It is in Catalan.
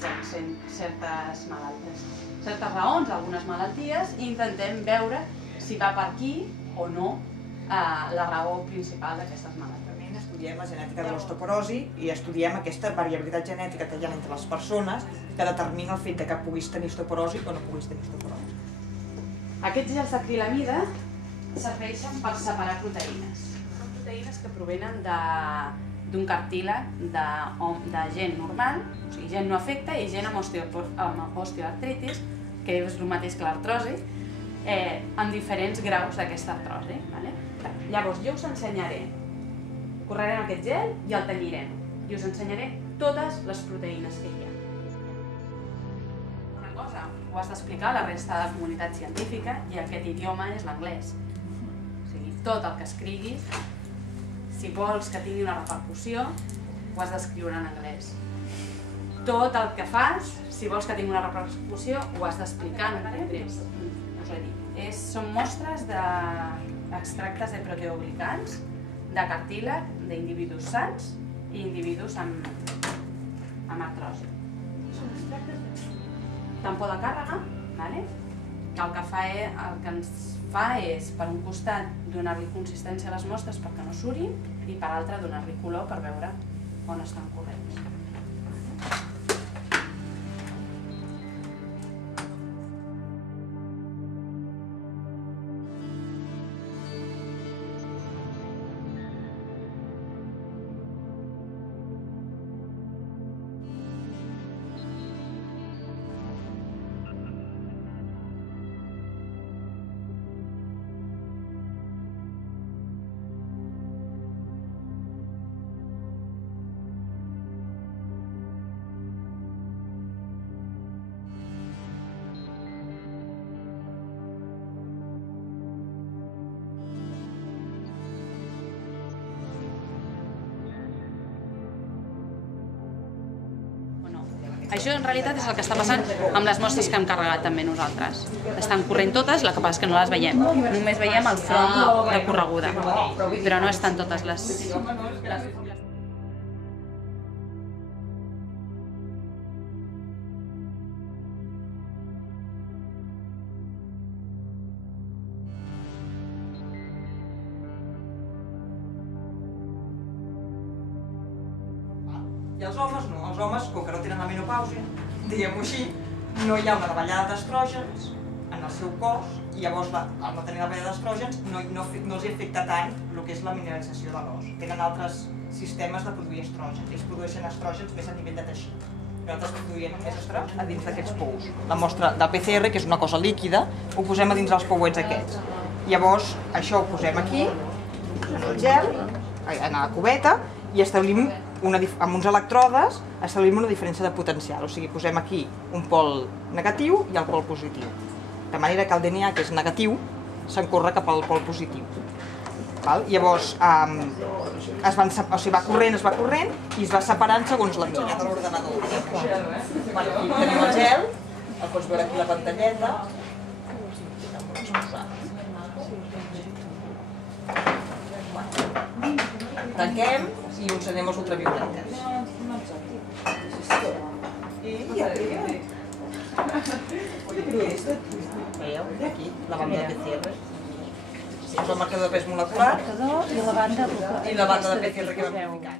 analitzen certes malalties, certes raons, algunes malalties, i intentem veure si va per aquí o no la raó principal d'aquestes malalties. Estudiem la genètica de l'osteoporosi i estudiem aquesta variabilitat genètica que hi ha entre les persones que determina el fet que puguis tenir osteoporosi o no puguis tenir osteoporosi. Aquests gels d'acrilamida serveixen per separar proteïnes. Són proteïnes que provenen d'un cartílag de gent normal, o sigui, gent no afecta, i gent amb osteoartritis, que és el mateix que l'artrosi, amb diferents graus d'aquesta artrosi. Llavors, jo us ensenyaré, correrem aquest gel i el tenyirem, i us ensenyaré totes les proteïnes que hi ha. Una cosa, ho has d'explicar a la resta de la comunitat científica, i aquest idioma és l'anglès. O sigui, tot el que escriguis, si vols que tingui una repercussió, ho has d'escriure en anglès. Tot el que fas, si vols que tingui una repercussió, ho has d'explicar en anglès. Us ho he dit. Són mostres d'extractes de proteoglicans, de cartílag, d'individus sans i individus amb artrosi. Són extractes de tampó de càrrega, que el que ens fa és, per un costat, donar-li consistència a les mostres perquè no surin, i per altre, donar-li color per veure on estan corrents. Això en realitat és el que està passant amb les mostres que hem carregat també nosaltres. Estan corrent totes, el que passa és que no les veiem. Només veiem el front recorreguda, però no estan totes les... I els homes no. Els homes, com que no tenen la menopàusia, diguem-ho així, no hi ha una davallada d'estrògens en el seu cos, i llavors, al no tenir la davallada d'estrògens, no els afecta tant el que és la mineralització de l'os. Tenen altres sistemes de produir estrògens. Ells produeixen estrògens més a nivell de teixit. Nosaltres produïm més estrògens a dins d'aquests pous. La mostra del PCR, que és una cosa líquida, ho posem a dins dels pouets aquests. Llavors, això ho posem aquí, en el gel, en la cubeta, i establim amb uns electrodes establim una diferència de potencial, o sigui, posem aquí un pol negatiu i el pol positiu. De manera que el DNA, que és negatiu, s'encorre cap al pol positiu. Llavors, va corrent i es va separant segons la mida de l'ordenador. Aquí tenim el gel, el pots veure aquí la pantalleta. Tanquem i us anem als ultravioletes. Veieu? Aquí, la banda de PCR. És el marcador de pes molecular i la banda de PCR que vam publicar.